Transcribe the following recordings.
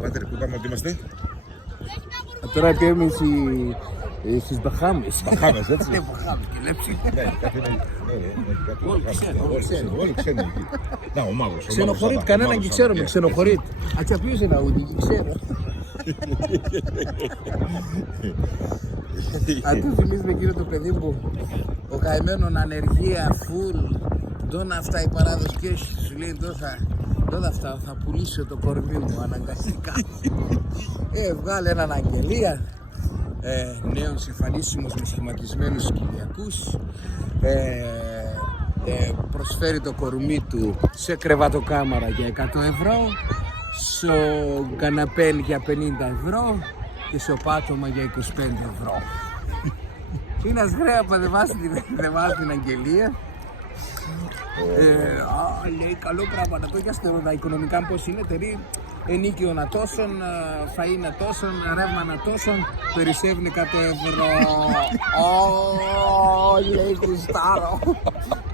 Πάτερ, πού είπαμε ότι είμαστε? Τώρα πήγαμε στις Μπαχάμες. Μπαχάμες, έτσι. Ναι, Μπαχάμες και Λέψη. Ναι, κάτι είναι. Όλοι ξέρουν εκεί. Να, ο μάγος. Ξενοχωρείτε κανέναν και ξέρω, με ξενοχωρείτε. Άτσα ποιος είναι αούτι, και ξέρω. Αν του θυμίζουμε εκείνο το παιδί που ο καημένον ανεργία, φουλ, τώρα αυτά η παράδοση και σου λέει τότε αυτά θα πουλήσω το κορμί μου αναγκαστικά. Βγάλε έναν αγγελία, νέος εμφανίσιμος με σχηματισμένους κυλιακούς, προσφέρει το κορμί του σε κρεβατοκάμαρα για 100 ευρώ, στο καναπέλ για 50 ευρώ και στο πάτωμα για 25 ευρώ. Είναι ασγραία που δεν βάζει την αγγελία. Λέει καλό πράγμα να το και τα οικονομικά πως είναι τερί. Ενίκιο να τόσον, φαΐ να τόσον, ρεύμα να τόσον, περισσεύει 100 ευρώ. Λέει Χριστάρο.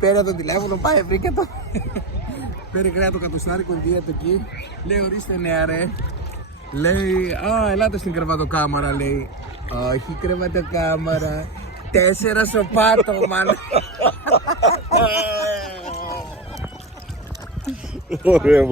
Πέρα το τηλέφωνο, πάει βρήκε το. Πήρε κρέα το κατοστάρικο δία το εκεί. Λέει ορίστε νεαρέ. Λέει ελάτε στην κρεβατοκάμαρα λέει. Όχι κρεβατοκάμαρα. 4 στο πάτωμα. Ωραία,